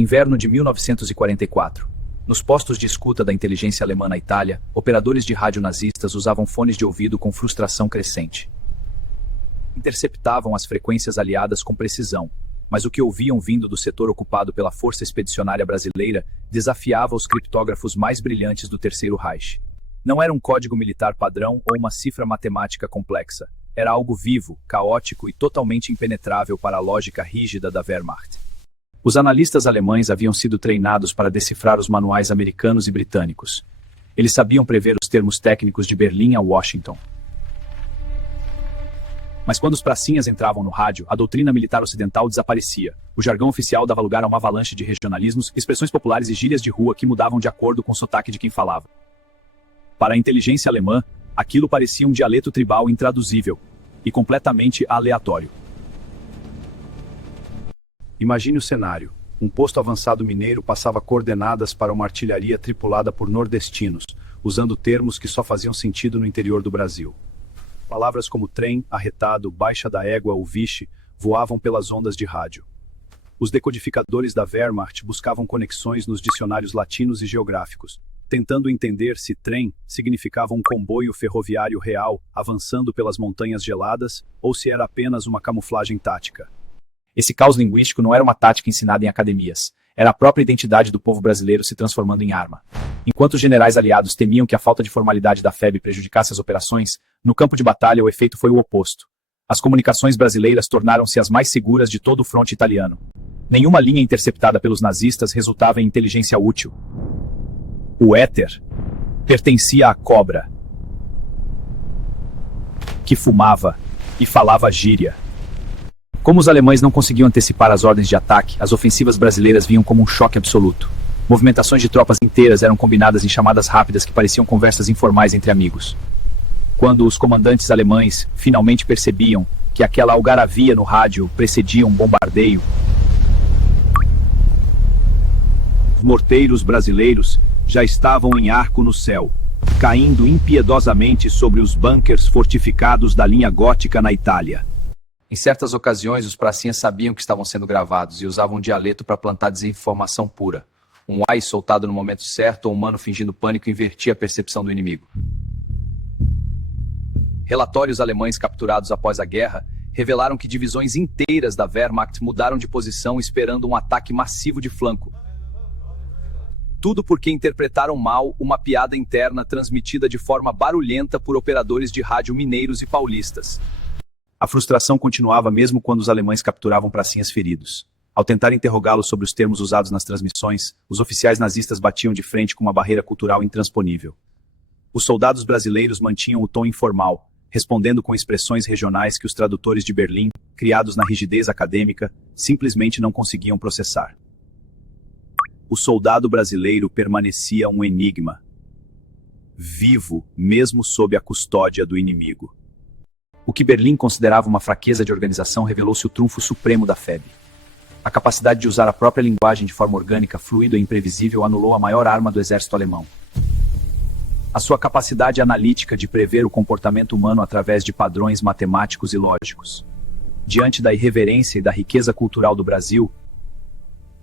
Inverno de 1944. Nos postos de escuta da inteligência alemã na Itália, operadores de rádio nazistas usavam fones de ouvido com frustração crescente. Interceptavam as frequências aliadas com precisão, mas o que ouviam vindo do setor ocupado pela Força Expedicionária Brasileira desafiava os criptógrafos mais brilhantes do Terceiro Reich. Não era um código militar padrão ou uma cifra matemática complexa. Era algo vivo, caótico e totalmente impenetrável para a lógica rígida da Wehrmacht. Os analistas alemães haviam sido treinados para decifrar os manuais americanos e britânicos. Eles sabiam prever os termos técnicos de Berlim a Washington. Mas quando os pracinhas entravam no rádio, a doutrina militar ocidental desaparecia. O jargão oficial dava lugar a uma avalanche de regionalismos, expressões populares e gírias de rua que mudavam de acordo com o sotaque de quem falava. Para a inteligência alemã, aquilo parecia um dialeto tribal intraduzível e completamente aleatório. Imagine o cenário. Um posto avançado mineiro passava coordenadas para uma artilharia tripulada por nordestinos, usando termos que só faziam sentido no interior do Brasil. Palavras como trem, arretado, baixa da égua ou vixe voavam pelas ondas de rádio. Os decodificadores da Wehrmacht buscavam conexões nos dicionários latinos e geográficos, tentando entender se trem significava um comboio ferroviário real avançando pelas montanhas geladas ou se era apenas uma camuflagem tática. Esse caos linguístico não era uma tática ensinada em academias. Era a própria identidade do povo brasileiro se transformando em arma. Enquanto os generais aliados temiam que a falta de formalidade da FEB prejudicasse as operações, no campo de batalha o efeito foi o oposto. As comunicações brasileiras tornaram-se as mais seguras de todo o fronte italiano. Nenhuma linha interceptada pelos nazistas resultava em inteligência útil. O éter pertencia à cobra, que fumava e falava gíria. Como os alemães não conseguiam antecipar as ordens de ataque, as ofensivas brasileiras vinham como um choque absoluto. Movimentações de tropas inteiras eram combinadas em chamadas rápidas que pareciam conversas informais entre amigos. Quando os comandantes alemães finalmente percebiam que aquela algaravia no rádio precedia um bombardeio, os morteiros brasileiros já estavam em arco no céu, caindo impiedosamente sobre os bunkers fortificados da linha gótica na Itália. Em certas ocasiões, os pracinhas sabiam que estavam sendo gravados e usavam um dialeto para plantar desinformação pura. Um ai soltado no momento certo ou um mano fingindo pânico invertia a percepção do inimigo. Relatórios alemães capturados após a guerra revelaram que divisões inteiras da Wehrmacht mudaram de posição esperando um ataque massivo de flanco. Tudo porque interpretaram mal uma piada interna transmitida de forma barulhenta por operadores de rádio mineiros e paulistas. A frustração continuava mesmo quando os alemães capturavam pracinhas feridos. Ao tentar interrogá-los sobre os termos usados nas transmissões, os oficiais nazistas batiam de frente com uma barreira cultural intransponível. Os soldados brasileiros mantinham o tom informal, respondendo com expressões regionais que os tradutores de Berlim, criados na rigidez acadêmica, simplesmente não conseguiam processar. O soldado brasileiro permanecia um enigma, vivo mesmo sob a custódia do inimigo. O que Berlim considerava uma fraqueza de organização revelou-se o trunfo supremo da FEB. A capacidade de usar a própria linguagem de forma orgânica, fluida e imprevisível anulou a maior arma do exército alemão. A sua capacidade analítica de prever o comportamento humano através de padrões matemáticos e lógicos. Diante da irreverência e da riqueza cultural do Brasil,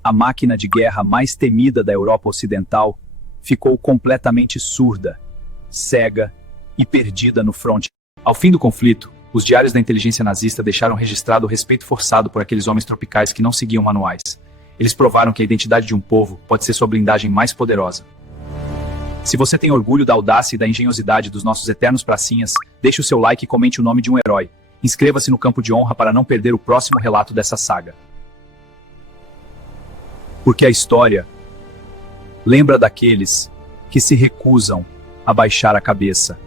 a máquina de guerra mais temida da Europa Ocidental ficou completamente surda, cega e perdida no fronte. Ao fim do conflito, os diários da inteligência nazista deixaram registrado o respeito forçado por aqueles homens tropicais que não seguiam manuais. Eles provaram que a identidade de um povo pode ser sua blindagem mais poderosa. Se você tem orgulho da audácia e da engenhosidade dos nossos eternos pracinhas, deixe o seu like e comente o nome de um herói. Inscreva-se no campo de honra para não perder o próximo relato dessa saga. Porque a história lembra daqueles que se recusam a baixar a cabeça.